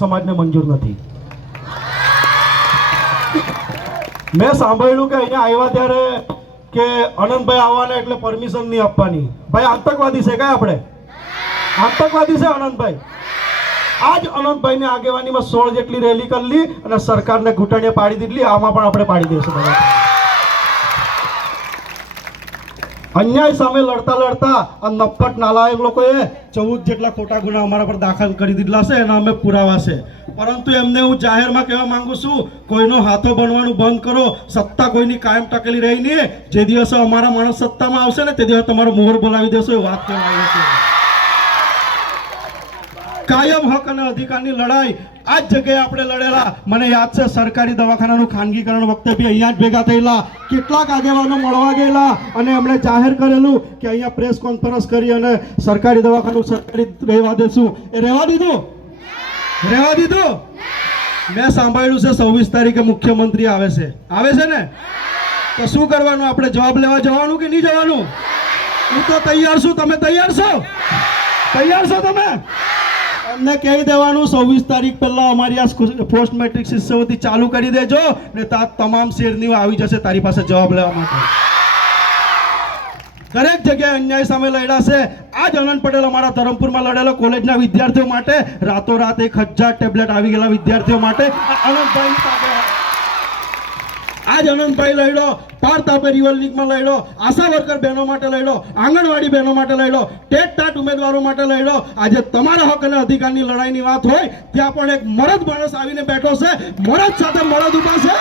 સમાજને મંજૂર નથી. મેં સાંભળ્યું કે અહીંયા આવ્યા ત્યારે કે અનંતભાઈ આવવાના એટલે પરમિશન નહીં આપવાની. ભાઈ, આતંકવાદી છે કઈ આપણે? આતંકવાદી છે અનંતભાઈ? આજ અનંતભાઈની આગેવાનીમાં સોળ જેટલી રેલી કરી અને સરકારને ઘૂંટણીએ પાડી દીધી આમાં પણ આપણે પાડી દઈશું. અન્યાય સામે લડતા લડતા આ નફટ નાલાયક લોકોએ ચૌદ જેટલા ખોટા ગુના અમારા પર દાખલ કરી દીધેલા છે, એના અમે પુરાવા છે. પરંતુ એમને હું જાહેરમાં કહેવા માંગુ છું, કોઈનો હાથો બનવાનું બંધ કરો, સત્તા કોઈની કાયમ ટકેલી રહી નહીં, જે દિવસે અમારા માણસ સત્તામાં આવશે ને તે દિવસે તમારો મોહર બોલાવી દેશો એ વાત કહેવાય છે. કાયમ હક અને અધિકારની લડાઈ આ જ જગ્યાએ આપણે લડેલા. મને યાદ છે, સરકારી દવાખાનાનું ખાનગીકરણ વખતે બી અહીંયા જ ભેગા થયેલા. કેટલાક આગેવાનો મળવા ગયેલા અને એમણે જાહેર કરેલું કે અહીંયા પ્રેસ કોન્ફરન્સ કરી અને સરકારી દવાખાનું સરકારી રહેવા દેશું. એ રહેવા દીધું? રહેવા દીધું? મેં સાંભળ્યું છે સવ્વીસ તારીખે મુખ્યમંત્રી આવે છે. આવે છે ને? તો શું કરવાનું? આપણે જવાબ લેવા જવાનું કે નહીં જવાનું? હું તો તૈયાર છું. તમે તૈયાર છો? તૈયાર છો તમે? એમને કહી દેવાનું સવ્વીસ તારીખ પહેલાં અમારી આ પોસ્ટ મેટ્રિક શિષ્યવૃત્તિ ચાલુ કરી દેજો, ને તાર તમામ શેરનીઓ આવી જશે તારી પાસે જવાબ લેવા માટે. દરેક જગ્યાએ અન્યાય સામે લડ્યા છે. આજ અનંત પટેલ અમારા ધરમપુરમાં લડેલો કોલેજના વિદ્યાર્થીઓ માટે રાતોરાત એક હજાર ટેબ્લેટ આવી ગયેલા વિદ્યાર્થીઓ માટે. અનંતભાઈ આજ અનંતભાઈ લડ્યો પાર રિવર લીગમાં લડ્યો આશા વર્કર બહેનો માટે લડ્યો આંગણવાડી બહેનો માટે લડ્યો ટેટ ટાટ ઉમેદવારો માટે લડ્યો આજે તમારા હક અને અધિકારની લડાઈની વાત હોય, ત્યાં પણ એક મરદ માણસ આવીને બેઠો છે, મરદ સાથે મરદ ઊભા છે.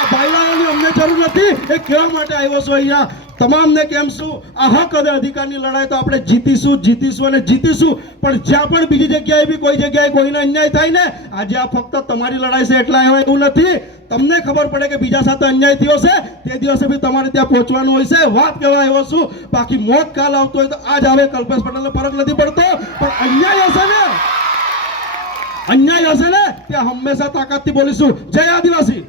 આ ભાઈલાઓની અમને જરૂર નથી, એ કહેવા માટે આવ્યો છો અહીંયા? તમામને કહેશું શું? આ અને અધિકારની લડાઈ તો આપણે જીતીશું જીતીશું અને જીતીશું. પણ જ્યાં પણ બીજી જગ્યાએ બી કોઈ જગ્યાએ કોઈને અન્યાય થાય ને, આજે આ ફક્ત તમારી લડાઈ છે, એટલા એવા એવું નથી. તમને ખબર પડે કે બીજા સાથે અન્યાય થયો છે, તે દિવસે બી તમારે ત્યાં પહોંચવાનું હોય છે. વાત કહેવા એવો છું બાકી મોત કાલ આવતો હોય તો આજ આવે કલ્પેશ પટેલને ફરક નથી પડતો. પણ અન્યાય હશે ને? અન્યાય હશે ને? ત્યાં હંમેશા તાકાતથી બોલીશું. જય આદિવાસી!